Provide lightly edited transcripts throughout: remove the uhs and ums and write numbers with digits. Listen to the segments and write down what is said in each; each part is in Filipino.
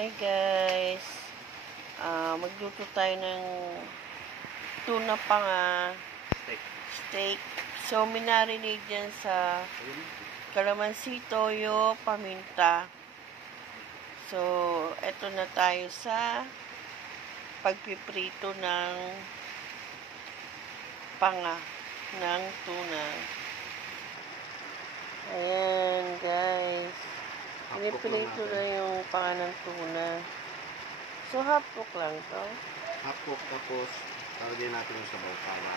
Hi guys, magluto tayo ng tuna panga steak. So, minarinate yan sa kalamansi, toyo, paminta. So, eto na tayo sa pagpiprito ng panga ng tuna. Ayan guys, piniprito na yung panga ng tuna. So, half cook lang to. Half cook, tapos talagyan natin yung sabaw para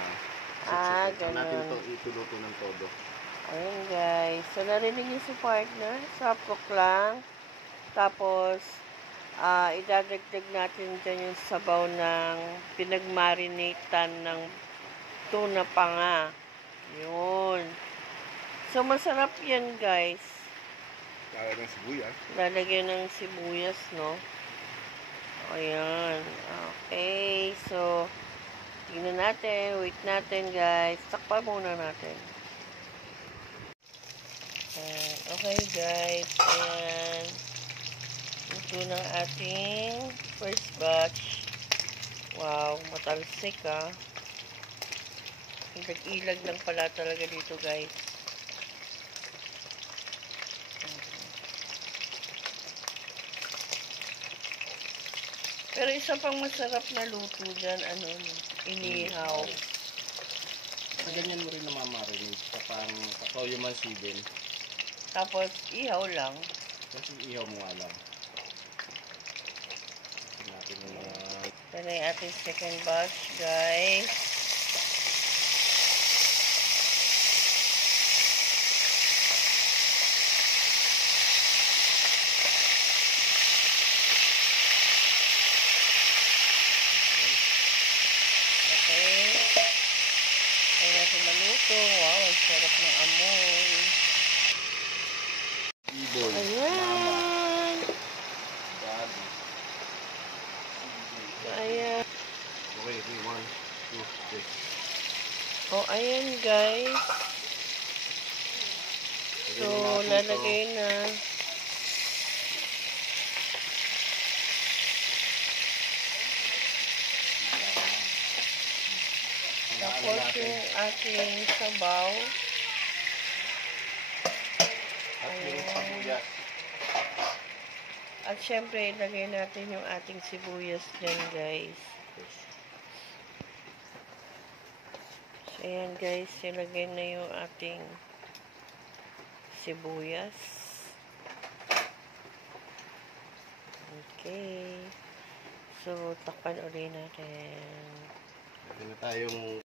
ganun. natin ito ituluto ng todo. Ayan guys. So, narinig niyo si partner. So, half cook lang. Tapos, idadagdag natin dyan yung sabaw ng pinagmarinatean ng tuna panga. Yun. So, masarap yan guys. Lalagyan ng sibuyas. Lalagyan ng sibuyas, no? Ayan. Okay. So, tingnan natin. Wait natin, guys. Takpan muna natin. Okay, guys. Ayan. Ito ng ating first batch. Wow. Matalsik, ha. Ilag-ilag lang pala talaga dito, guys. Pero isa pang masarap na luto dyan, inihaw. Sa ganyan mo rin namamarinate sa pang toyo mansi din. Tapos, ihaw lang. Kasi ihaw mo nga lang. Natin Ito na yung ating second batch, guys. Maluto. Wow, ang sarap ng amoy. ibon. Ayan. Daddy. Ayan. Okay, 1, 2, 3. Ayan guys. So, lalagay na. Tapos yung ating sabaw. Ayan. At syempre, ilagay natin yung ating sibuyas dyan, guys. So, ayan, guys. Ilagay na yung ating sibuyas. Okay. So, takpan ulit natin. Ito na tayong